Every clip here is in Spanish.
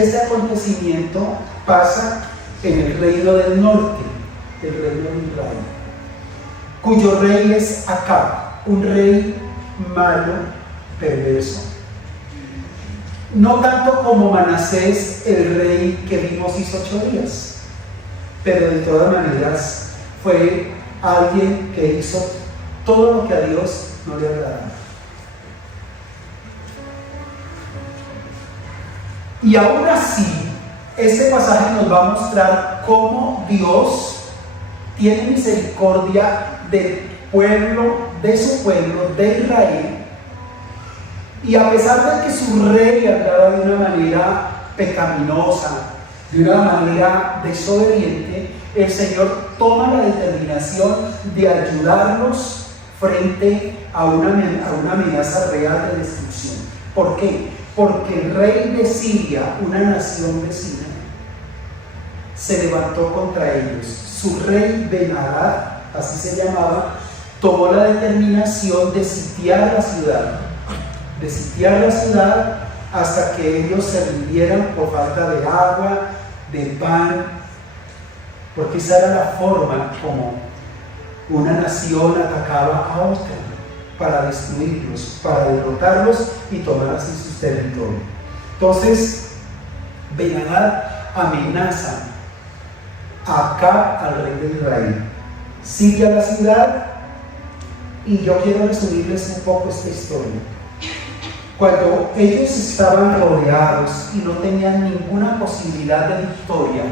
este acontecimiento pasa en el reino del norte, el reino de Israel, cuyo rey es Acab, un rey malo, perverso. No tanto como Manasés, el rey que vimos hizo 8 días, pero de todas maneras fue alguien que hizo todo lo que a Dios no le agradaba. Y aún así, este pasaje nos va a mostrar cómo Dios tiene misericordia del pueblo, de su pueblo, de Israel. Y a pesar de que su rey andaba de una manera pecaminosa, de una manera desobediente, el Señor toma la determinación de ayudarlos frente a una amenaza real de destrucción. ¿Por qué? Porque el rey de Siria, una nación vecina, se levantó contra ellos. Su rey Ben-Hadad, así se llamaba, tomó la determinación de sitiar la ciudad hasta que ellos se rindieran por falta de agua, de pan, porque esa era la forma como una nación atacaba a otra, para destruirlos, para derrotarlos y tomar así sus territorios. Entonces, Ben-Hadad amenaza a Acab, al rey de Israel, sigue a la ciudad, y yo quiero resumirles un poco esta historia. Cuando ellos estaban rodeados y no tenían ninguna posibilidad de victoria,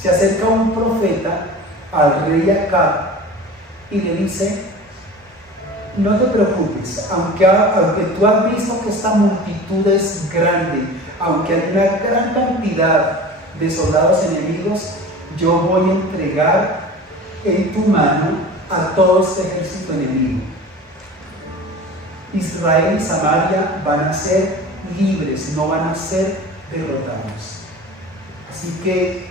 se acerca un profeta al rey Acab y le dice: no te preocupes, aunque tú has visto que esta multitud es grande, aunque hay una gran cantidad de soldados enemigos, yo voy a entregar en tu mano a todo este ejército enemigo. Israel y Samaria van a ser libres, no van a ser derrotados. Así que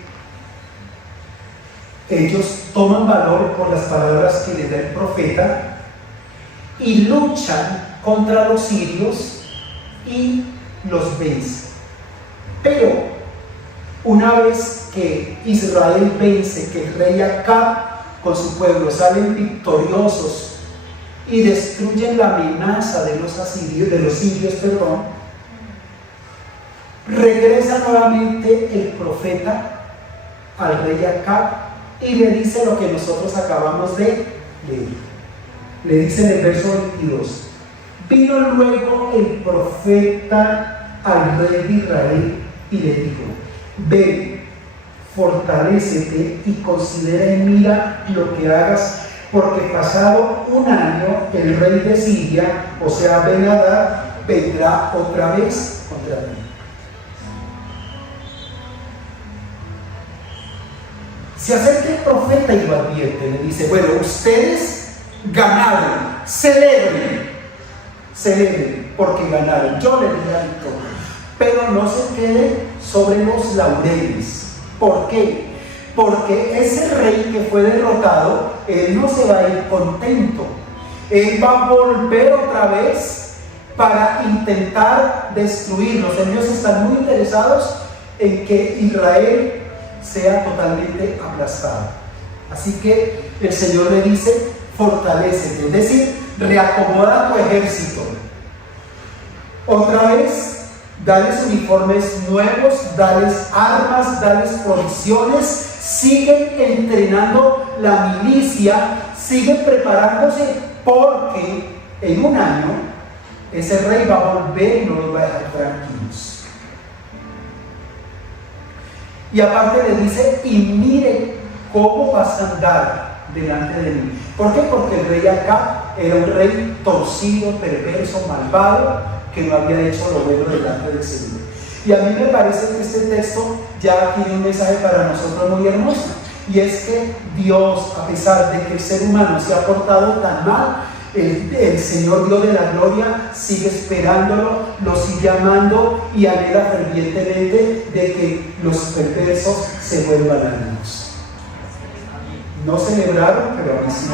ellos toman valor por las palabras que les da el profeta y luchan contra los sirios y los vencen. Pero una vez que Israel vence, que el rey Acab con su pueblo salen victoriosos y destruyen la amenaza de los sirios, regresa nuevamente el profeta al rey Acab y le dice lo que nosotros acabamos de leer. Le dice en el verso 22: vino luego el profeta al rey de Israel y le dijo: ve, fortalécete y considera y mira lo que hagas, porque pasado un año el rey de Siria, o sea Ben-Hadad, vendrá otra vez contra ti. Se acerca el profeta y lo advierte, le dice: bueno, ustedes ganaron, celebren, porque ganaron, yo les di la victoria, pero no se queden sobre los laureles. ¿Por qué? Porque ese rey que fue derrotado, él no se va a ir contento, él va a volver otra vez para intentar destruirlos. Ellos están muy interesados en que Israel sea totalmente aplastado. Así que el Señor le dice: fortalécete, es decir, reacomoda tu ejército. Otra vez, dales uniformes nuevos, dales armas, dales provisiones, siguen entrenando la milicia, siguen preparándose, porque en un año ese rey va a volver y no los va a dejar tranquilos. Y aparte le dice: y mire cómo vas a andar delante de mí. ¿Por qué? Porque el rey Acab era un rey torcido, perverso, malvado, que no había hecho lo bueno delante del Señor. Y a mí me parece que este texto ya tiene un mensaje para nosotros muy hermoso, y es que Dios, a pesar de que el ser humano se ha portado tan mal, el Señor Dios de la gloria sigue esperándolo, lo sigue amando y anhela fervientemente de que los perversos se vuelvan a Dios. No celebraron, pero a mí sí.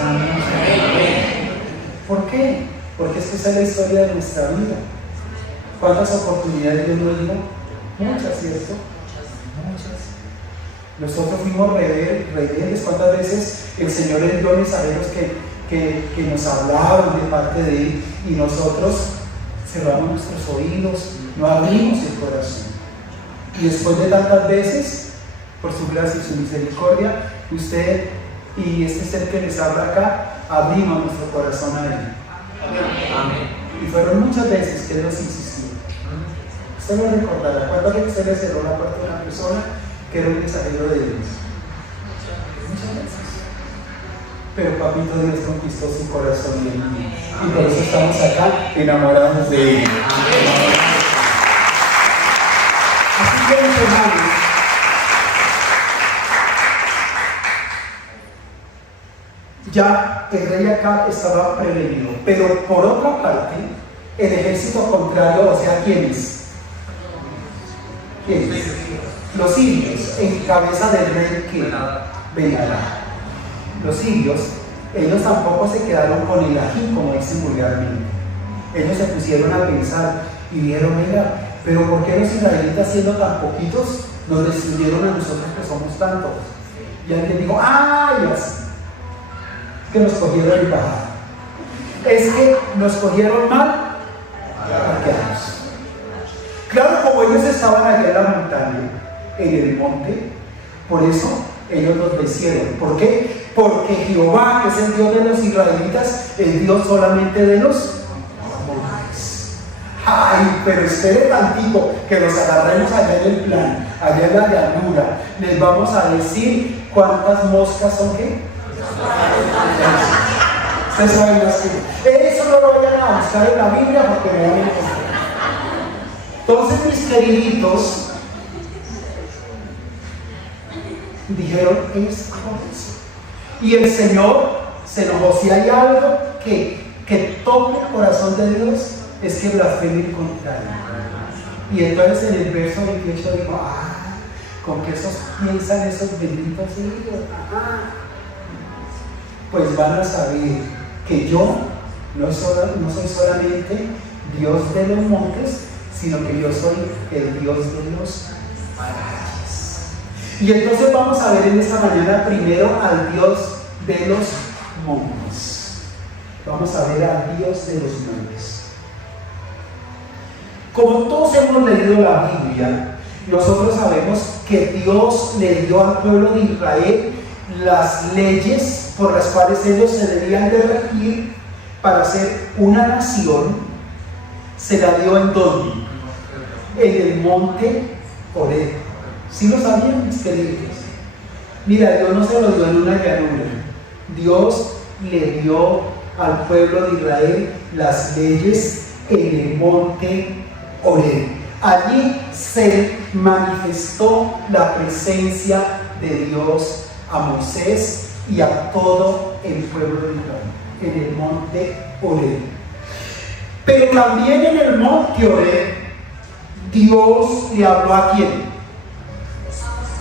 ¿Por qué? Porque esa es la historia de nuestra vida. ¿Cuántas oportunidades Dios nos dio? Muchas, ¿cierto? Muchas. Nosotros fuimos rebeldes. ¿Cuántas veces el Señor envió mensajeros que nos hablaban de parte de Él y nosotros cerramos nuestros oídos, no abrimos el corazón? Y después de tantas veces, por su gracia y su misericordia, usted y este ser que les habla acá, abrimos nuestro corazón a Él. Amén. Y fueron muchas veces que Dios insistió. Usted lo recordará. ¿Cuántas veces usted le cerró la puerta a una persona que era un mensajero de Dios? Muchas veces. Pero Papito Dios conquistó su corazón y por eso estamos acá enamorados de Él. Así que, mis hermanos, ya el rey Acab estaba prevenido, pero por otra parte, el ejército contrario, o sea, ¿quiénes? ¿Quiénes? Los sirios, en cabeza del rey que Ben-Hadad. Los sirios, ellos tampoco se quedaron con el ají, como dicen vulgarmente. Ellos se pusieron a pensar y dijeron, mira, pero ¿por qué los israelitas, siendo tan poquitos, nos destruyeron a nosotros que somos tantos? Y alguien dijo, ¡ay! Que nos cogieron en bajada. Es que nos cogieron mal, parqueados. Claro, como ellos estaban allá en la montaña, en el monte, por eso ellos nos vencieron. ¿Por qué? Porque Jehová, que es el Dios de los israelitas, es Dios solamente de los montes. Ay, pero espere tantito que los agarremos allá en el plan, allá en la llanura. Les vamos a decir cuántas moscas son, ¿qué? Ustedes saben más que eso. No lo vayan a buscar en la Biblia porque me van a encontrar. Entonces, mis queriditos dijeron, es cosa. Y el Señor se enojó. Si hay algo que toque el corazón de Dios, es que blasfeme el contrario. Y entonces en el verso 28 dijo, con que esos piensan esos benditos hijos. Pues van a saber que yo no soy solamente Dios de los montes, sino que yo soy el Dios de los valles. Y entonces vamos a ver en esta mañana primero al Dios de los montes. Vamos a ver al Dios de los montes. Como todos hemos leído la Biblia, nosotros sabemos que Dios le dio al pueblo de Israel las leyes por las cuales ellos se debían de regir para ser una nación. Se la dio en ¿dónde? En el monte Horeb. ¿Sí lo sabían, mis queridos? Mira, Dios no se lo dio en una llanura. Dios le dio al pueblo de Israel las leyes en el monte Horeb. Allí se manifestó la presencia de Dios a Moisés y a todo el pueblo de Israel en el monte Horeb. Pero también en el monte Horeb Dios le habló ¿a quién?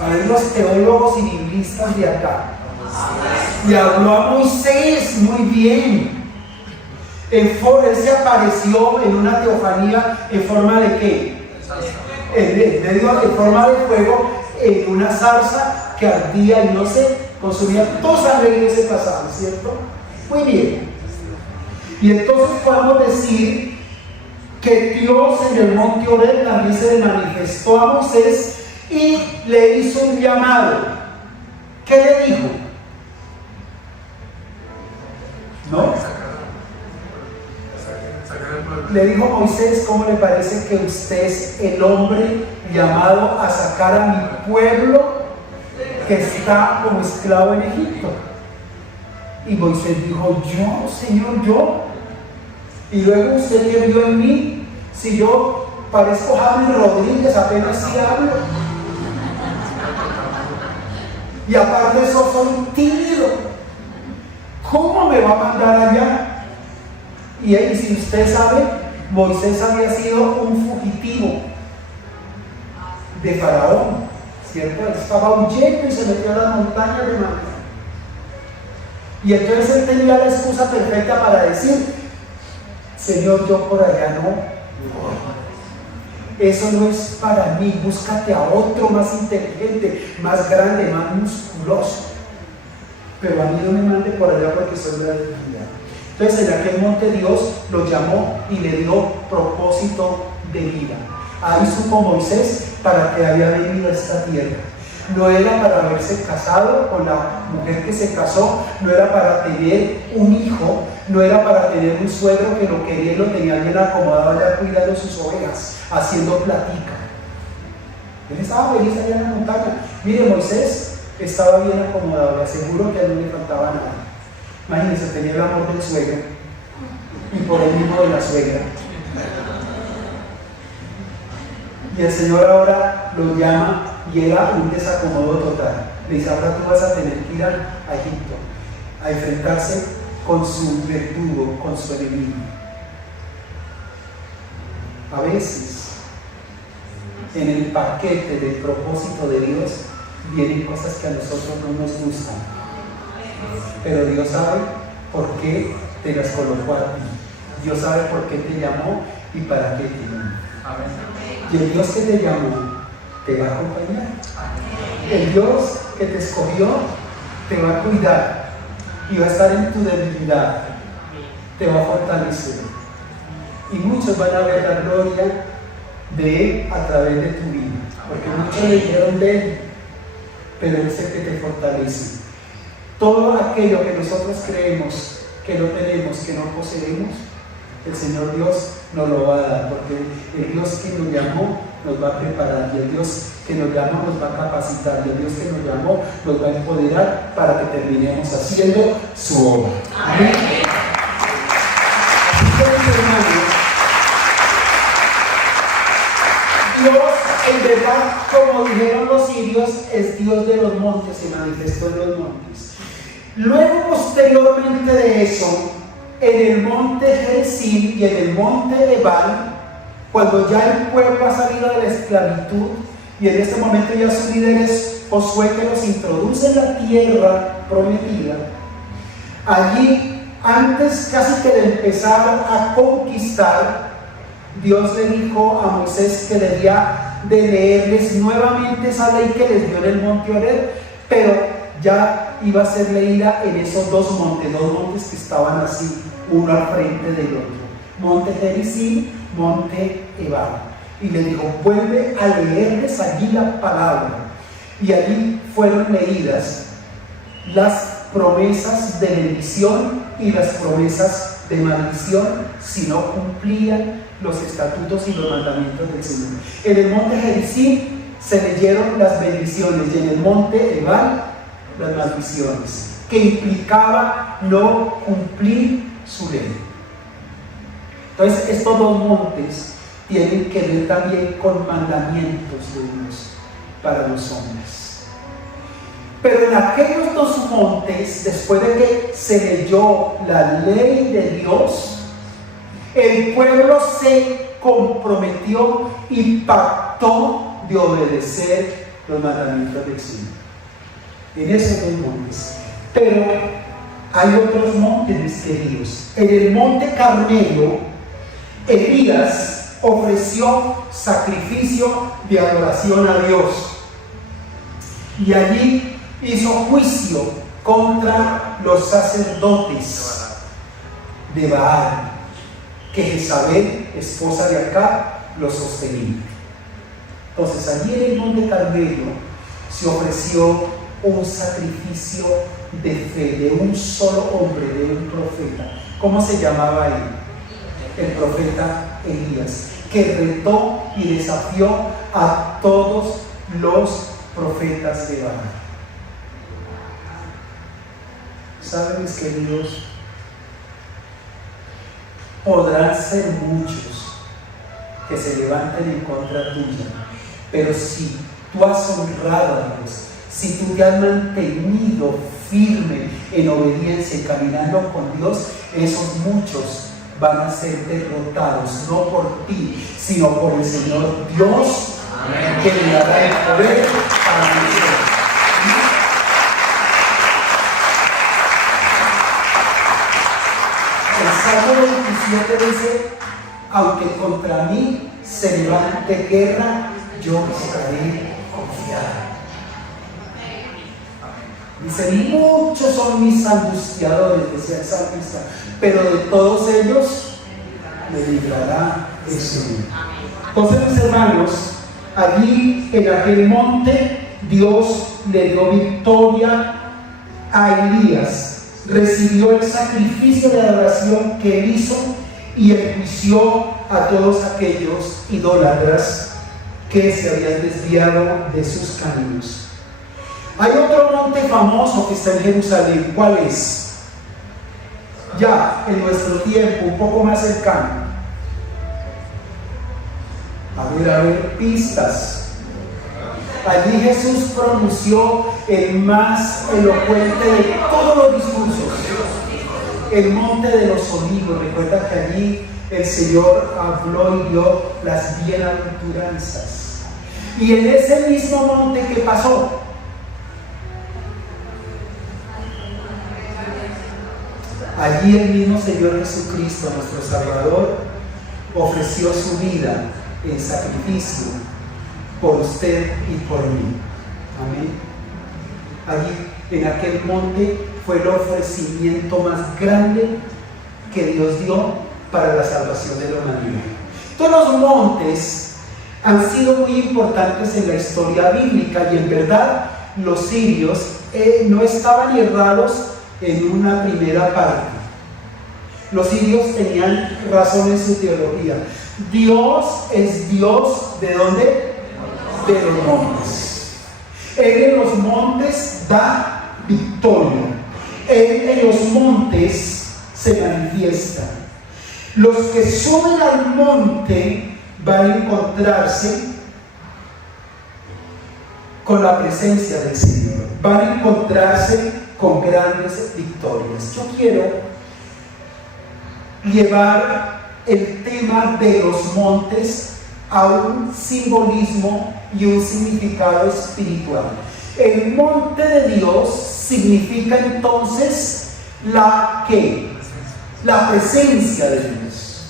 A ver, los teólogos y biblistas de acá. Le habló a Moisés, muy bien. Él se apareció en una teofanía en forma de ¿qué? En forma de fuego, en una zarza que ardía y no se consumía. Todos han leído ese pasaje, ¿cierto? Muy bien. Y entonces podemos decir que Dios en el monte Horeb también se le manifestó a Moisés y le hizo un llamado. ¿Qué le dijo? ¿No? Le dijo Moisés, ¿cómo le parece que usted es el hombre llamado a sacar a mi pueblo que está como esclavo en Egipto? Y Moisés dijo, yo, Señor, yo. Y luego usted que vio en mí, si yo parezco Jaime Rodríguez, apenas si hablo. Y aparte de eso, soy tímido. ¿Cómo me va a mandar allá? Y si usted sabe, Moisés había sido un fugitivo de Faraón, ¿cierto? Él estaba huyendo y se metió a las montañas de Madián. Y entonces él tenía la excusa perfecta para decir, Señor, yo por allá no voy. eso no es para mí, búscate a otro más inteligente, más grande, más musculoso. Pero a mí no me mande por allá porque soy la divinidad. Entonces en aquel monte Dios lo llamó y le dio propósito de vida. Ahí supo Moisés para que había venido a esta tierra. No era para haberse casado con la mujer que se casó, no era para tener un hijo, no era para tener un suegro que lo quería y lo tenía bien acomodado allá cuidando sus ovejas, haciendo platica. Él estaba feliz allá en la montaña. Mire, Moisés estaba bien acomodado, le aseguro que a él no le faltaba nada. Imagínense, tenía el amor del suegro y por el mismo de la suegra. Y el Señor ahora lo llama y era un desacomodo total. Le dice, ahora tú vas a tener que ir a Egipto a enfrentarse con su verdugo, con su enemigo. A veces, en el paquete del propósito de Dios, vienen cosas que a nosotros no nos gustan. Pero Dios sabe por qué te las colocó a ti. Dios sabe por qué te llamó y para qué te llamó. Amén. Y el Dios que te llamó te va a acompañar. El Dios que te escogió te va a cuidar y va a estar en tu debilidad, te va a fortalecer. Y muchos van a ver la gloria de Él a través de tu vida, porque muchos leyeron de Él, pero Él es el que te fortalece. Todo aquello que nosotros creemos que no tenemos, que no poseemos, el Señor Dios nos lo va a dar, porque el Dios que nos llamó nos va a preparar, y el Dios que nos llamó nos va a capacitar, y el Dios que nos llamó nos va a empoderar para que terminemos haciendo su obra. Amén. Así que, mis hermanos, Dios, en verdad, como dijeron los sirios, es Dios de los montes, se manifestó en los montes. Luego, posteriormente de eso, en el monte Gerizim y en el monte Ebal, cuando ya el pueblo ha salido de la esclavitud, y en este momento ya su líder es Josué, que los introduce en la tierra prometida, allí, antes casi que de empezar a conquistar, Dios le dijo a Moisés que debía de leerles nuevamente esa ley que les dio en el monte Horeb, pero ya iba a ser leída en esos dos montes que estaban así, uno al frente del otro, monte Gerizim, monte Ebal. Y le dijo, vuelve a leerles allí la palabra. Y allí fueron leídas las promesas de bendición y las promesas de maldición si no cumplían los estatutos y los mandamientos del Señor. En el monte Gerizim se leyeron las bendiciones y en el monte Ebal las maldiciones, que implicaba no cumplir su ley. Entonces estos dos montes tienen que ver también con mandamientos de Dios para los hombres. Pero en aquellos dos montes, después de que se leyó la ley de Dios, el pueblo se comprometió y pactó de obedecer los mandamientos del Señor. En esos dos montes. Pero hay otros montes, mis queridos. En el monte Carmelo, Elías ofreció sacrificio de adoración a Dios. Y allí hizo juicio contra los sacerdotes de Baal, que Jezabel, esposa de Acab, los sostenía. Entonces allí en el monte Carmelo se ofreció un sacrificio de fe, de un solo hombre, de un profeta. ¿Cómo se llamaba él? El profeta Elías, que retó y desafió a todos los profetas de Baal. ¿Saben, mis queridos? Podrán ser muchos que se levanten en contra tuya, pero si tú has honrado a Dios, si tú te has mantenido firme en obediencia y caminando con Dios, esos muchos van a ser derrotados, no por ti, sino por el Señor Dios. Amén. Que le dará el poder para vencer. El Salmo 27 dice, aunque contra mí se levante guerra, yo estaré confiado. Dice, muchos son mis angustiadores, decía el salmista, pero de todos ellos me librará el Señor. Entonces, mis hermanos, allí en aquel monte Dios le dio victoria a Elías, recibió el sacrificio de adoración que él hizo y enjuició a todos aquellos idólatras que se habían desviado de sus caminos. Hay otro monte famoso que está en Jerusalén. ¿Cuál es? Ya en nuestro tiempo, un poco más cercano. A ver, pistas. Allí Jesús pronunció el más elocuente de todos los discursos, el monte de los olivos. Recuerda que allí el Señor habló y dio las bienaventuranzas. Y en ese mismo monte, ¿qué pasó? Allí el mismo Señor Jesucristo, nuestro Salvador, ofreció su vida en sacrificio por usted y por mí. Amén. Allí, en aquel monte, fue el ofrecimiento más grande que Dios dio para la salvación de la humanidad. Todos los montes han sido muy importantes en la historia bíblica y en verdad los sirios no estaban errados en una primera parte. Los sirios tenían razón en su teología. Dios es Dios, ¿de dónde? De los montes. Él en los montes da victoria. Él en los montes se manifiesta. Los que suben al monte van a encontrarse con la presencia del Señor. Van a encontrarse con grandes victorias. Yo quiero llevar el tema de los montes a un simbolismo y un significado espiritual. El monte de Dios significa entonces la presencia de Dios.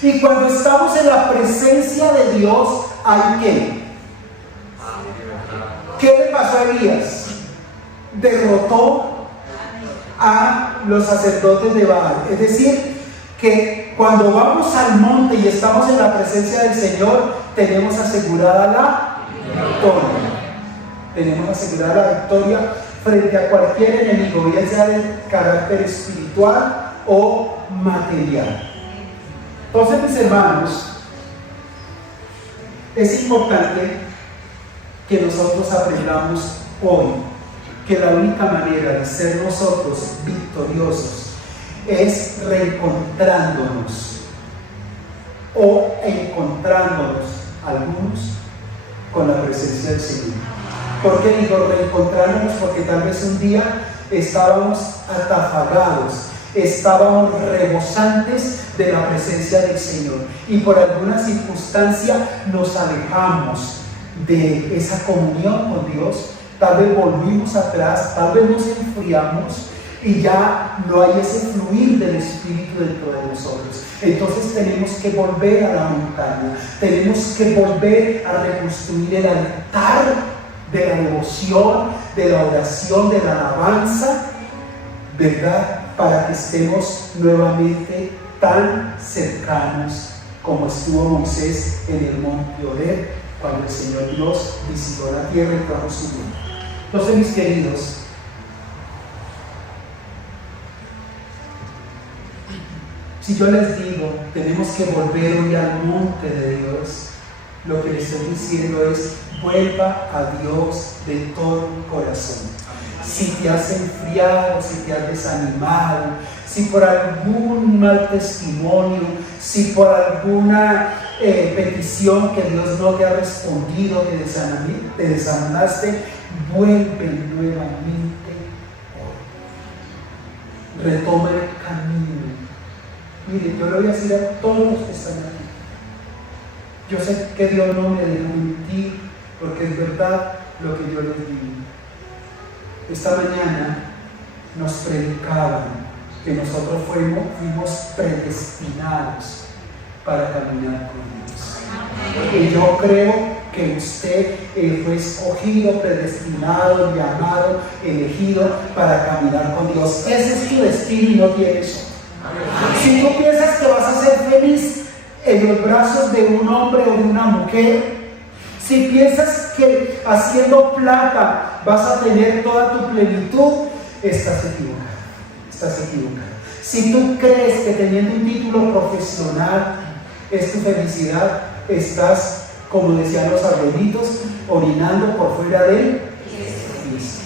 Y cuando estamos en la presencia de Dios, ¿hay qué? ¿Qué le pasó a Elías? Derrotó a los sacerdotes de Baal. Es decir, que cuando vamos al monte y estamos en la presencia del Señor, tenemos asegurada la victoria. Tenemos asegurada la victoria frente a cualquier enemigo, ya sea de carácter espiritual o material. Entonces, mis hermanos, es importante que nosotros aprendamos hoy que la única manera de ser nosotros victoriosos es reencontrándonos o encontrándonos algunos con la presencia del Señor. ¿Por qué digo reencontrándonos? Porque tal vez un día estábamos atafagados, estábamos rebosantes de la presencia del Señor y por alguna circunstancia nos alejamos de esa comunión con Dios. Tal vez volvimos atrás, tal vez nos enfriamos y ya no hay ese fluir del Espíritu dentro de nosotros. Entonces tenemos que volver a la montaña, tenemos que volver a reconstruir el altar de la devoción, de la oración, de la alabanza, ¿verdad? Para que estemos nuevamente tan cercanos como estuvo Moisés en el monte Horeb, cuando el Señor Dios visitó la tierra y trajo su luz. Entonces, mis queridos, si yo les digo, tenemos que volver hoy al monte de Dios, lo que les estoy diciendo es, vuelva a Dios de todo corazón. Si te has enfriado, si te has desanimado, si por algún mal testimonio, si por alguna petición que Dios no te ha respondido, te desanimaste, vuelve nuevamente hoy. Retoma el camino. Mire, yo le voy a decir a todos los que están aquí. Yo sé que Dios no me deja mentir, porque es verdad lo que yo les digo. Esta mañana nos predicaban que nosotros fuimos predestinados para caminar con Dios. Y yo creo que usted fue escogido, predestinado, llamado, elegido para caminar con Dios. Ese es tu destino y no tienes otro. Si tú piensas que vas a ser feliz en los brazos de un hombre o de una mujer, si piensas que haciendo plata vas a tener toda tu plenitud, estás equivocado. Estás equivocado. Si tú crees que teniendo un título profesional es tu felicidad, estás, como decían los abuelitos, orinando por fuera del piso.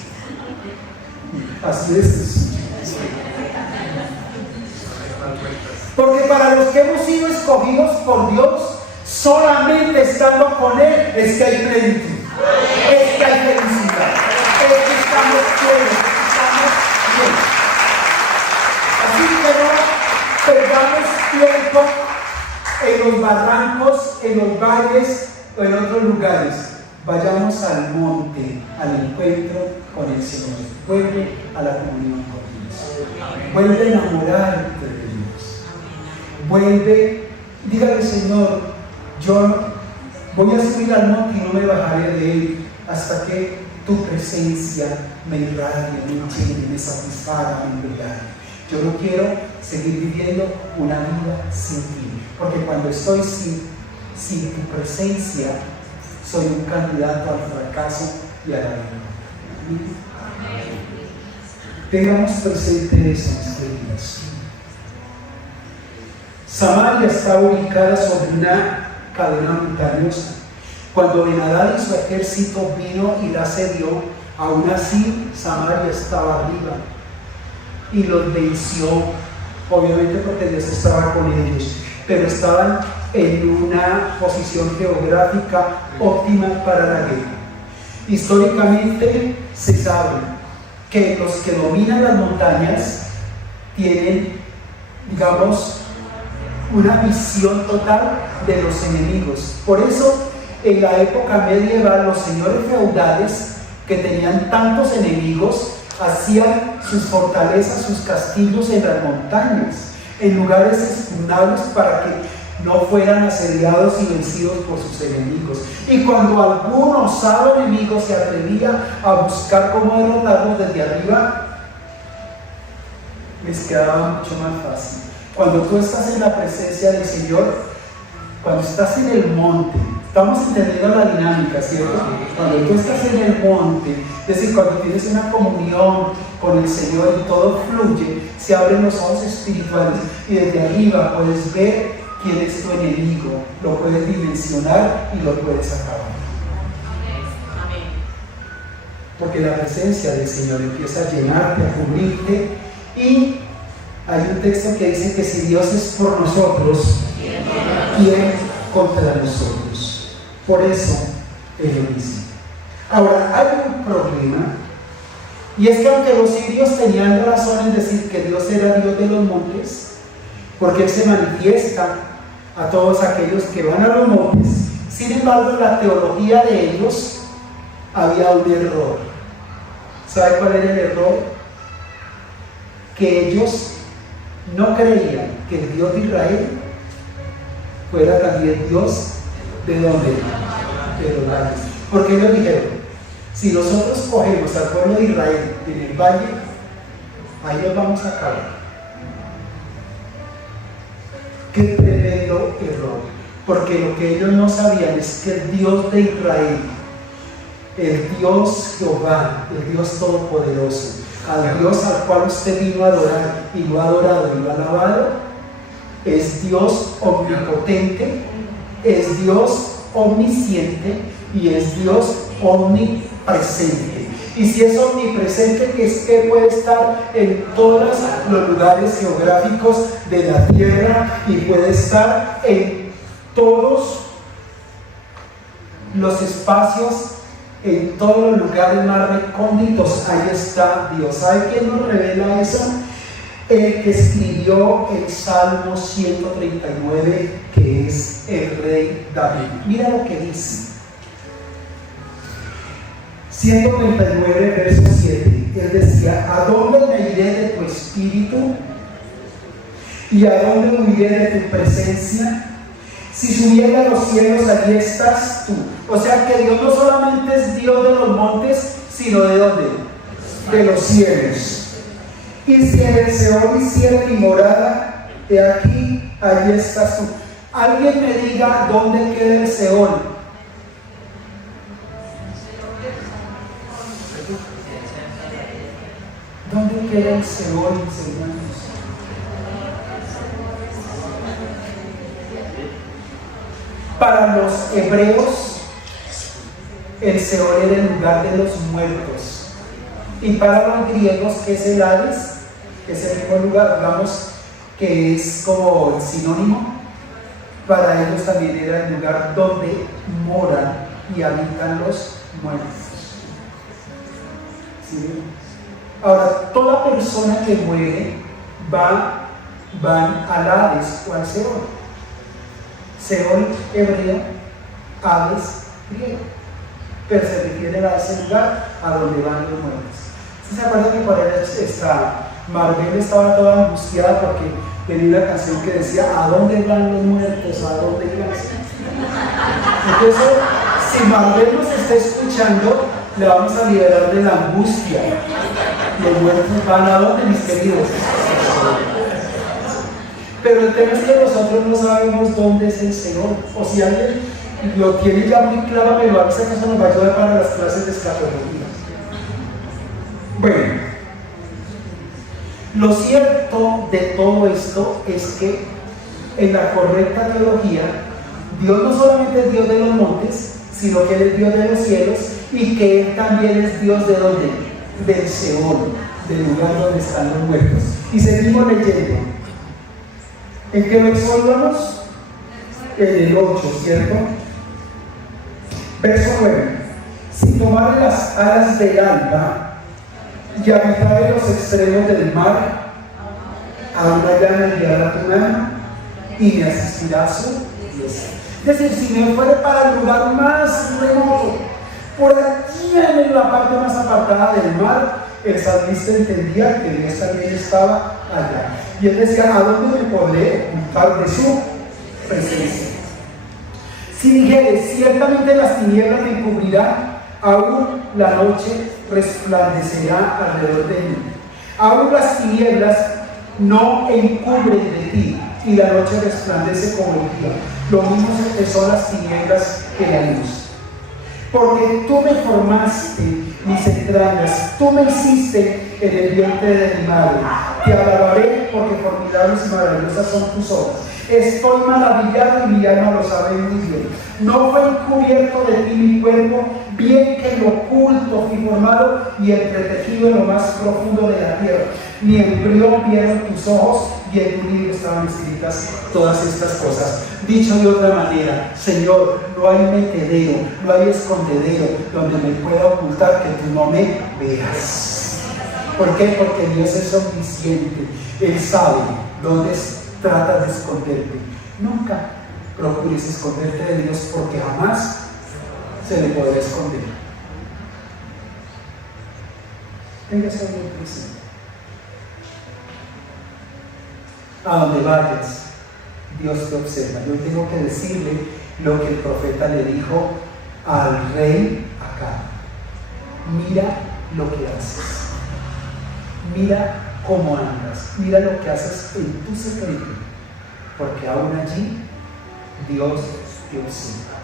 Así es. Porque para los que hemos sido escogidos por Dios, solamente estando con Él es que hay plenitud, es que hay felicidad, es que estamos plenos, estamos bien. Así que no perdamos tiempo en los barrancos, en los valles o en otros lugares. Vayamos al monte, al encuentro con el Señor. Vuelve a la comunión con Dios. Vuelve a enamorarte de Dios. Vuelve, dígale, Señor, yo voy a subir al monte y no me bajaré de él hasta que tu presencia me irradie, me llene, me satisfaga, me embriague. Yo no quiero seguir viviendo una vida sin ti, porque cuando estoy sin tu presencia, soy un candidato al fracaso y a la derrota. Tengamos presente eso, mis queridos. Samaria está ubicada sobre una cadena montañosa. Cuando Ben-Hadad y su ejército vino y la asedió, aún así Samaria estaba arriba y los venció, obviamente porque Dios estaba con ellos, pero estaban en una posición geográfica óptima para la guerra. Históricamente se sabe que los que dominan las montañas tienen, digamos, una visión total de los enemigos. Por eso, en la época medieval, los señores feudales que tenían tantos enemigos hacían sus fortalezas, sus castillos en las montañas, en lugares exugnables para que no fueran asediados y vencidos por sus enemigos. Y cuando algún osado enemigo se atrevía a buscar cómo derrotarlos desde arriba, les quedaba mucho más fácil. Cuando tú estás en la presencia del Señor, cuando estás en el monte, estamos entendiendo la dinámica, ¿cierto? Cuando tú estás en el monte, es decir, cuando tienes una comunión con el Señor y todo fluye, se abren los ojos espirituales y desde arriba puedes ver quién es tu enemigo, lo puedes dimensionar y lo puedes acabar. Porque la presencia del Señor empieza a llenarte, a cubrirte, y hay un texto que dice que si Dios es por nosotros, ¿quién contra nosotros? Por eso Él lo dice. Ahora, hay un problema, y es que aunque los sirios tenían razón en decir que Dios era Dios de los montes, porque Él se manifiesta a todos aquellos que van a los montes, sin embargo, en la teología de ellos había un error. ¿Sabe cuál era el error? Que ellos no creían que el Dios de Israel fuera también Dios de dónde? De los valles. Porque ellos dijeron, si nosotros cogemos al pueblo de Israel en el valle, ahí los vamos a acabar. Qué tremendo error, porque lo que ellos no sabían es que el Dios de Israel, el Dios Jehová, el Dios Todopoderoso, al Dios al cual usted vino a adorar y lo ha adorado y lo ha alabado, es Dios omnipotente, es Dios omnisciente y es Dios omnipresente. Y si es omnipresente, es que puede estar en todos los lugares geográficos de la tierra y puede estar en todos los espacios, en todos los lugares más recónditos. Ahí está Dios. ¿Sabe quién nos revela eso? El que escribió el Salmo 139, que es el rey David. Mira lo que dice. 139, verso 7. Él decía: ¿a dónde me iré de tu espíritu? ¿Y a dónde huiré de tu presencia? Si subiera a los cielos, allí estás tú. O sea que Dios no solamente es Dios de los montes, sino ¿de dónde? De los cielos. Y si en el Seol hiciera mi morada, de aquí, allí estás tú. Alguien me diga dónde queda el Seol. ¿Dónde queda el Seol, mis hermanos? Para los hebreos, el Seol era el lugar de los muertos. Y para los griegos, ¿qué es el Hades? Que es el mismo lugar, digamos, que es como el sinónimo. Para ellos también era el lugar donde moran y habitan los muertos. ¿Sí? Ahora, toda persona que muere van al Hades o al Seol. Seol hebreo, Hades griego. Pero se refiere a ese lugar a donde van los muertos. ¿Se acuerdan que por ahí Marvel estaba toda angustiada porque tenía una canción que decía ¿a dónde van los muertos? ¿A dónde van? Entonces, si Marvel nos está escuchando, le vamos a liberar de la angustia. Los muertos van ¿a dónde, mis queridos? Pero el tema es que nosotros no sabemos dónde es el Señor. O si alguien lo tiene ya muy claro, me lo avisa, que eso nos va a ayudar para las clases de escatología. Bueno, lo cierto de todo esto es que en la correcta teología, Dios no solamente es Dios de los montes, sino que Él es Dios de los cielos y que Él también es Dios de ¿dónde? Del Seol, del lugar donde están los muertos. Y seguimos leyendo. ¿En qué verso íbamos? En el 8, ¿cierto? Verso 9. Si tomare las alas del alba y habitar en los extremos del mar, aún allá me enviará tu mano y me asistirá su Dios. Es decir, si me fuera para el lugar más remoto, por aquí en la parte más apartada del mar, el salmista entendía que Dios también estaba allá. Y él decía, ¿a dónde me podré ocultar de su presencia? Si dijere, ciertamente las tinieblas me encubrirán, aún la noche resplandecerá alrededor de mí. Aún las tinieblas no encubren de ti, y la noche resplandece como el día. Lo mismo son las tinieblas que la luz. Porque tú me formaste mis entrañas, tú me hiciste en el vientre de mi madre. Te alabaré porque formidables y maravillosas son tus obras. Estoy maravillado y mi alma lo sabe muy bien. No fue encubierto de ti mi cuerpo, bien que en lo oculto fui formado y entretejido en lo más profundo de la tierra. Mi embrión vieron tus ojos y en tu libro estaban escritas todas estas cosas. Dicho de otra manera, Señor, no hay metedero, no hay escondedero donde me pueda ocultar que tú no me veas. ¿Por qué? Porque Dios es omnisciente. Él sabe dónde tratas de esconderte. Nunca procures esconderte de Dios porque jamás se le podrá esconder. Téngase bien presente. A donde vayas, Dios te observa. Yo tengo que decirle lo que el profeta le dijo al rey Acab. Mira lo que haces. Mira cómo andas. Mira lo que haces en tu secreto. Porque aún allí Dios te observa.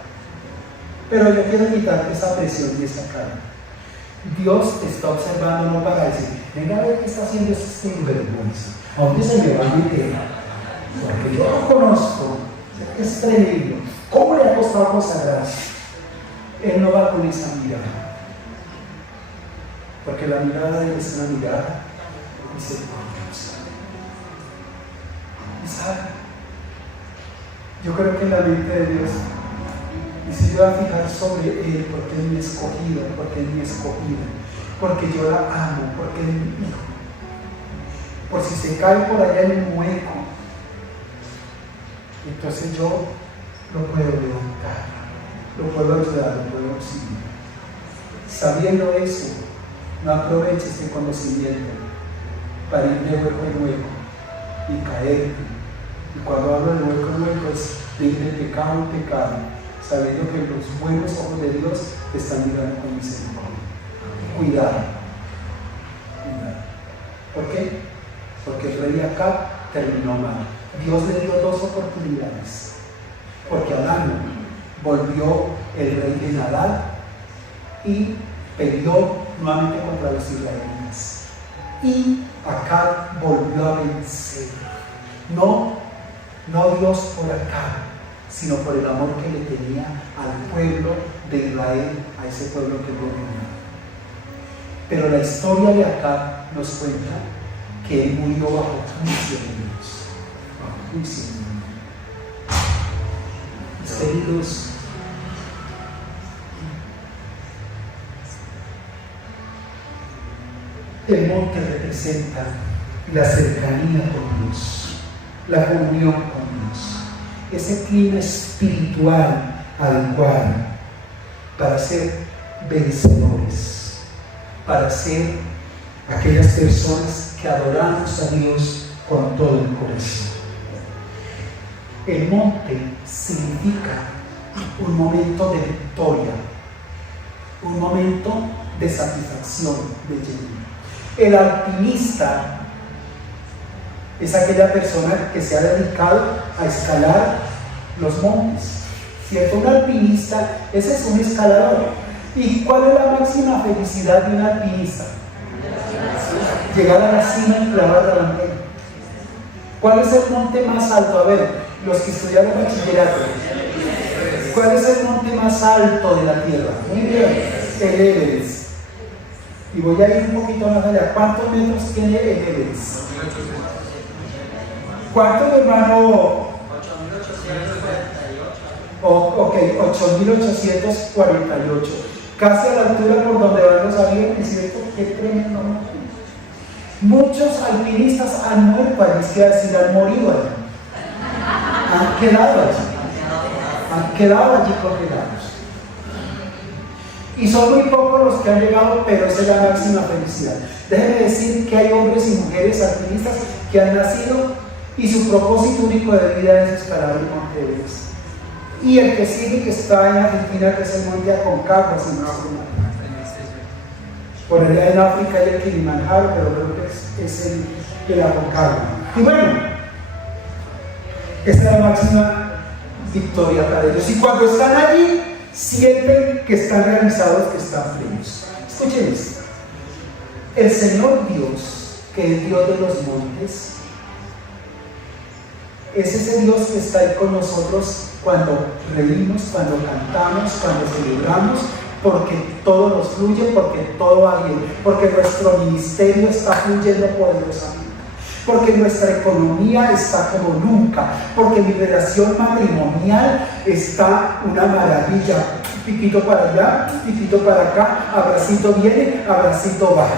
Pero yo quiero quitarte esa presión y esa carga. Dios te está observando no para decir, venga a ver qué está haciendo este sinvergüenza. ¿A dónde se me va a meter? Porque yo lo conozco, es tremendo. ¿Cómo le ha costado consagrarse? Él no va con esa mirada. Porque la mirada de él es una mirada misericordiosa. ¿Y sabe? Yo creo que en la mente de Dios, y si yo voy a fijar sobre él, porque es mi escogido, porque es mi escogida, porque yo la amo, porque es mi hijo. Por si se cae por allá en un hueco, entonces yo lo puedo levantar, lo puedo ayudar, lo puedo auxiliar. Sabiendo eso, no aproveche este conocimiento para ir de hueco en hueco y caer. Y cuando hablo de hueco en hueco es de pecado en pecado, sabiendo que los buenos ojos de Dios te están mirando con misericordia. Cuidado. ¿Por qué? Porque el rey Acab terminó mal. Dios le dio 2 oportunidades. Porque Adán volvió el rey de Nadab y peleó nuevamente contra los israelitas. Y Acab volvió a vencer. No Dios por Acab, sino por el amor que le tenía al pueblo de Israel, a ese pueblo que gobernaba. Pero la historia de Acab nos cuenta que él murió bajo juicio de Dios. Bajo juicio de Dios. Mis queridos, el monte representa la cercanía con Dios, la comunión con Dios, ese clima espiritual adecuado para ser vencedores, para ser aquellas personas que adoramos a Dios con todo el corazón. El monte significa un momento de victoria, un momento de satisfacción, de lleno. El alpinista es aquella persona que se ha dedicado a escalar los montes, ¿cierto? Un alpinista, ese es un escalador. ¿Y cuál es la máxima felicidad de un alpinista? Llegar a la cima y clavar la bandera. ¿Cuál es el monte más alto? A ver, los que estudiaron bachillerato, ¿cuál es el monte más alto de la tierra? Muy bien, el Everest. Y voy a ir un poquito más allá. ¿Cuántos metros tiene el Everest? ¿Cuántos, hermano? 8.848. Ok, 8.848. Casi a la altura por donde van los aviones, ¿cierto? Qué tremendo, ¿no? Muchos alpinistas han muerto allí, es decir, han morido allí. Han quedado allí congelados. Y son muy pocos los que han llegado, pero esa es la máxima felicidad. Déjenme decir que hay hombres y mujeres alpinistas que han nacido y su propósito único de vida es escalar el monte Everest. Y el que sigue, que está en Argentina, que es el monte Aconcagua, si no estoy mal. Por allá en África hay el Kilimanjaro, pero creo que es el Aconcagua. Y bueno, esta es la máxima victoria para ellos. Y cuando están allí, sienten que están realizados, que están plenos. Escuchen esto. El Señor Dios, que es Dios de los montes, es ese Dios que está ahí con nosotros cuando reímos, cuando cantamos, cuando celebramos, porque todo nos fluye, porque todo va bien, porque nuestro ministerio está fluyendo poderosamente, porque nuestra economía está como nunca, porque mi relación matrimonial está una maravilla. Piquito para allá, piquito para acá, abracito viene, abracito va.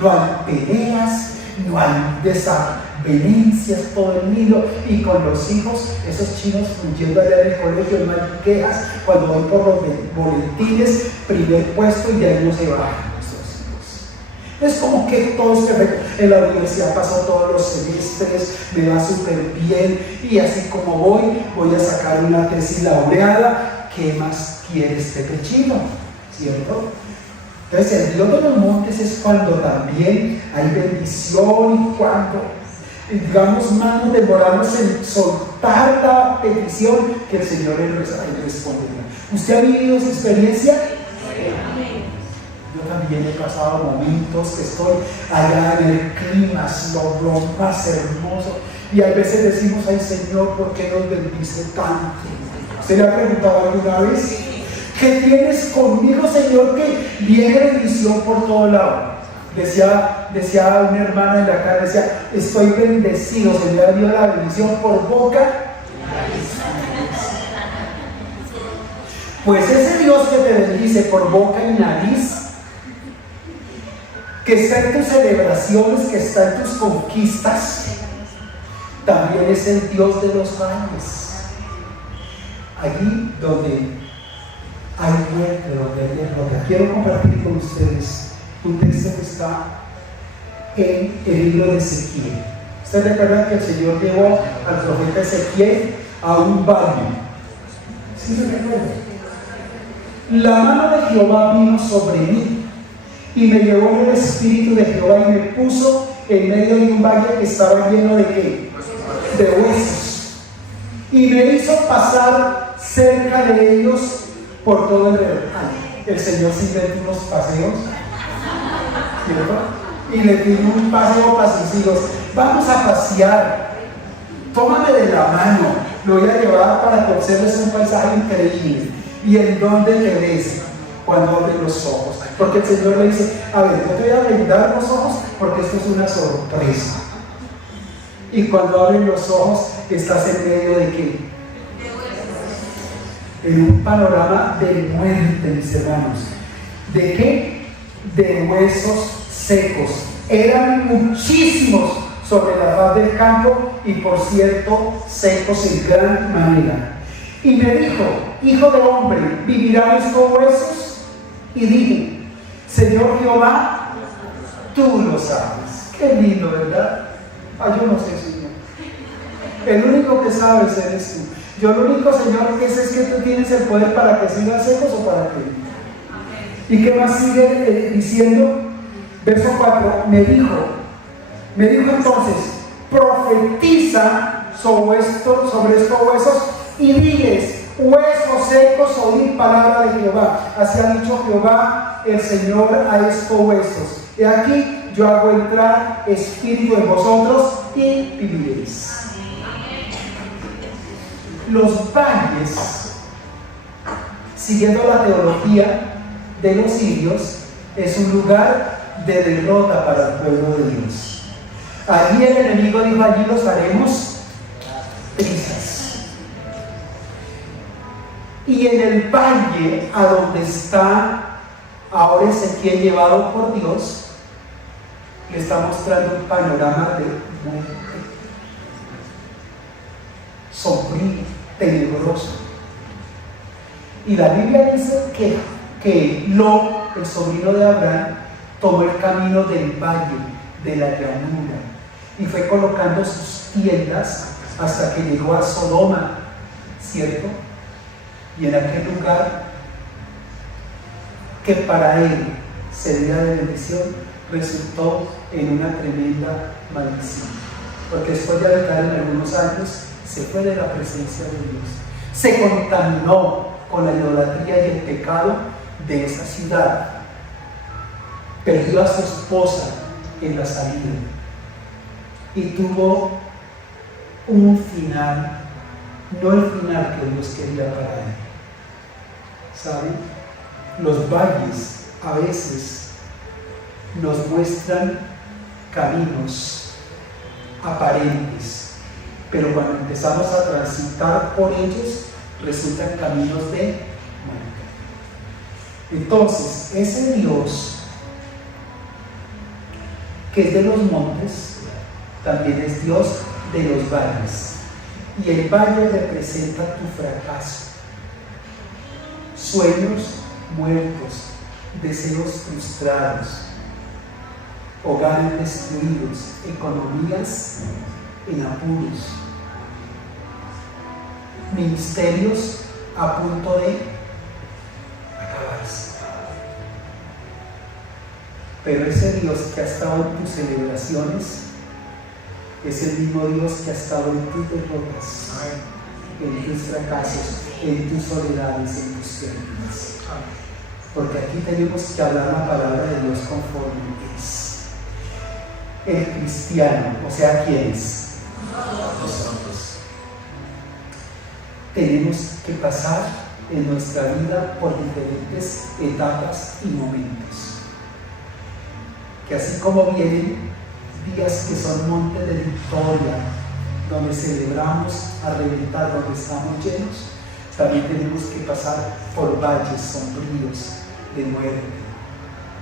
No hay peleas, no hay desavenencias, todo el nido, y con los hijos, esos chinos fluyendo allá en el colegio, no hay quejas. Cuando voy por los boletines, primer puesto, y de ahí no se bajan nuestros hijos. Es como que todo es perfecto. En la universidad paso todos los semestres, me va súper bien, y así como voy a sacar una tesis laureada. ¿Qué más quiere este pechino? ¿Cierto? Entonces el Dios de los montes es cuando también hay bendición y cuando, digamos, más nos demoramos en soltar la petición que el Señor le responderá. ¿Usted ha vivido esa experiencia? Yo también he pasado momentos que estoy allá en el clima, lo más hermoso, y a veces decimos: ay Señor, ¿por qué nos bendice tanto? ¿Se le ha preguntado alguna vez? ¿Qué tienes conmigo, Señor, que viene bendición por todo lado? Decía una hermana en la cara, decía: estoy bendecido, se me ha dio la bendición por boca. Pues ese Dios que te bendice por boca y nariz, que está en tus celebraciones, que está en tus conquistas, también es el Dios de los valles. Allí donde hay muerte, donde hay derrota. Quiero compartir con ustedes un texto que está en el libro de Ezequiel. Ustedes recuerdan que el Señor llevó al profeta Ezequiel a un valle. ¿Sí se recuerda? La mano de Jehová vino sobre mí y me llevó en el espíritu de Jehová y me puso en medio de un valle que estaba lleno de ¿qué? De huesos. Y me hizo pasar cerca de ellos por todo el redal. El Señor se inventó unos paseos, ¿cierto? Y le dio un paseo para sus hijos. Vamos a pasear, tómame de la mano, lo voy a llevar para que observes un paisaje increíble. ¿Y en dónde te ves? Cuando abres los ojos. Porque el Señor le dice, a ver, no te voy a vendar los ojos porque esto es una sorpresa. Y cuando abres los ojos, estás en medio de ¿qué? En un panorama de muerte, mis hermanos. ¿De qué? De huesos secos. Eran muchísimos sobre la faz del campo y, por cierto, secos en gran manera. Y me dijo, hijo de hombre, ¿vivirán estos huesos? Y dije, Señor Jehová, tú lo sabes. Qué lindo, ¿verdad? Yo no sé, Señor. El único que sabes eres tú. Yo lo único, Señor, que sé es que tú tienes el poder para que sigan secos o para qué. ¿Y qué más sigue diciendo? Verso 4, me dijo entonces, profetiza sobre estos huesos y diles, huesos secos, oíd palabra de Jehová. Así ha dicho Jehová el Señor a estos huesos. He aquí, yo hago entrar espíritu en vosotros y viviréis. Los valles, siguiendo la teología de los sirios, es un lugar de derrota para el pueblo de Dios. Allí el enemigo dijo, allí los haremos trizas. Y en el valle a donde está ahora Ezequiel llevado por Dios, le está mostrando un panorama de muerte, sombrío, tenebroso. Y la Biblia dice que Lot, el sobrino de Abraham, tomó el camino del valle, de la llanura, y fue colocando sus tiendas hasta que llegó a Sodoma, ¿cierto? Y en aquel lugar que para él sería de bendición, resultó en una tremenda maldición, porque después de habitar en algunos años se fue de la presencia de Dios, se contaminó con la idolatría y el pecado de esa ciudad, perdió a su esposa en la salida y tuvo un final, no el final que Dios quería para él. ¿Saben? Los valles a veces nos muestran caminos aparentes, pero cuando empezamos a transitar por ellos, resultan caminos de muerte. Entonces, ese Dios que es de los montes, también es Dios de los valles. Y el valle representa tu fracaso, sueños muertos, deseos frustrados, hogares destruidos, economías en apuros, ministerios a punto de acabarse. Pero ese Dios que ha estado en tus celebraciones es el mismo Dios que ha estado en tus derrotas, en tus fracasos, en tus soledades, en tus pérdidas. Porque aquí tenemos que hablar la palabra de Dios conforme es. El cristiano, o sea, ¿quién es? Nosotros. Tenemos que pasar en nuestra vida por diferentes etapas y momentos. Que así como vienen días que son montes de victoria, donde celebramos a reventar, donde estamos llenos, también tenemos que pasar por valles sombríos de muerte,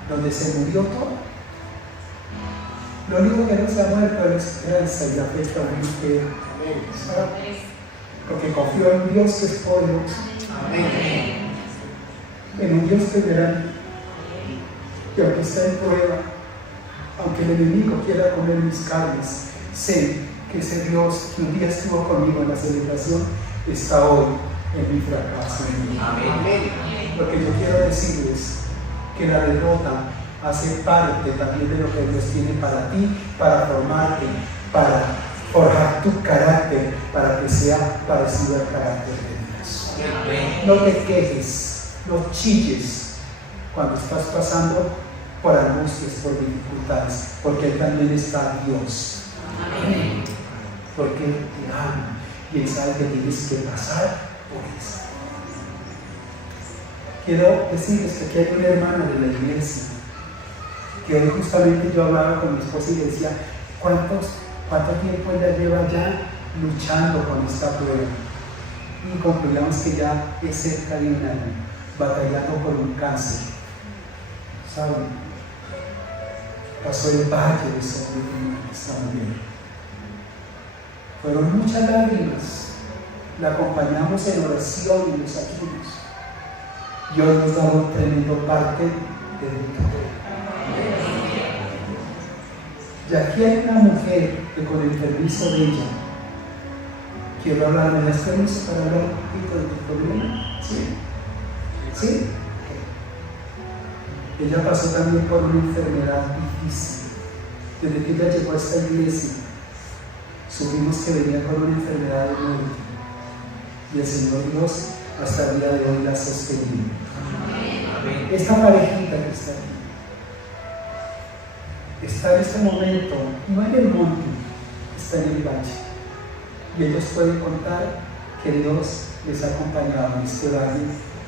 donde se murió todo. Lo único que no se ha muerto es la esperanza y la fe está muy porque confío en un Dios que es poderoso. Amén. En un Dios que verá, que aunque está en prueba, aunque el enemigo quiera comer mis carnes, sé que ese Dios que un día estuvo conmigo en la celebración está hoy en mi fracaso. Amén. Lo que yo quiero decirles que la derrota hace parte también de lo que Dios tiene para ti, para formarte, para forjar tu carácter, para que sea parecido al carácter de Dios. Amén. No te quejes, no chilles cuando estás pasando por angustias, por dificultades, porque Él también está Dios. Amén. Porque Él te ama y Él sabe que tienes que pasar por eso. Quiero decirles que aquí hay una hermana de la iglesia que hoy justamente yo hablaba con mi esposa y le decía, ¿cuánto tiempo ella lleva ya luchando con esta prueba? Y concluyamos que ya es cerca de un año batallando por un cáncer. ¿Saben? Pasó el valle de sufrimiento esta mujer. Fueron muchas lágrimas. La acompañamos en oración y en los ayunos. Y hoy nos da un tremendo parte de victoria. Y aquí hay una mujer que con el permiso de ella, quiero hablar, ¿me das permiso para hablar un poquito de tu problema? ¿Sí? ¿Sí? Ella pasó también por una enfermedad difícil. Desde que ella llegó a esta iglesia, supimos que venía con una enfermedad de muerte. Y el Señor Dios hasta el día de hoy la ha sostenido. Esta parejita que está aquí, está en este momento, no en el monte, está en el valle. Y ellos pueden contar que Dios les ha acompañado en este valle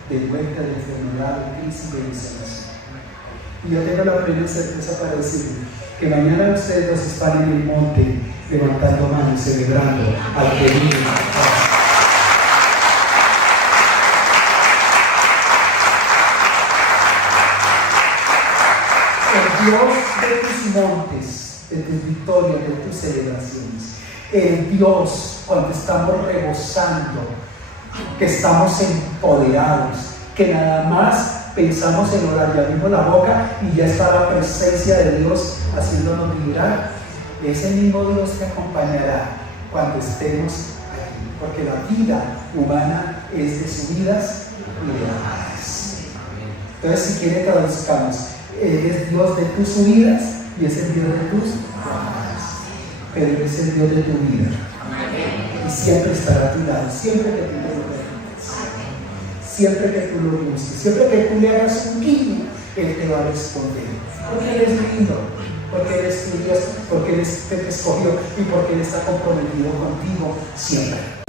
de muerte, de enfermedad, de crisis, de desolación. Y yo tengo la plena certeza para decirles que mañana ustedes dos están en el monte levantando manos, celebrando al que vive. El Dios de tus montes, de tus victorias, de tus celebraciones, el Dios cuando estamos rebosando, que estamos empoderados, que nada más pensamos en orar, ya abrimos la boca y ya está la presencia de Dios haciéndonos vibrar. Es el mismo Dios que acompañará cuando estemos aquí, porque la vida humana es de subidas y de bajadas. Entonces, si quiere traduzcamos, es Dios de tus subidas y es el Dios de tus bajadas, pero es el Dios de tu vida y siempre estará a tu lado, siempre que tú lo permitas, siempre que tú lo busques, siempre que tú le hagas un guiño, Él te va a responder, porque Él es lindo, porque Él es tu Dios, porque Él te escogió y porque Él está comprometido contigo siempre.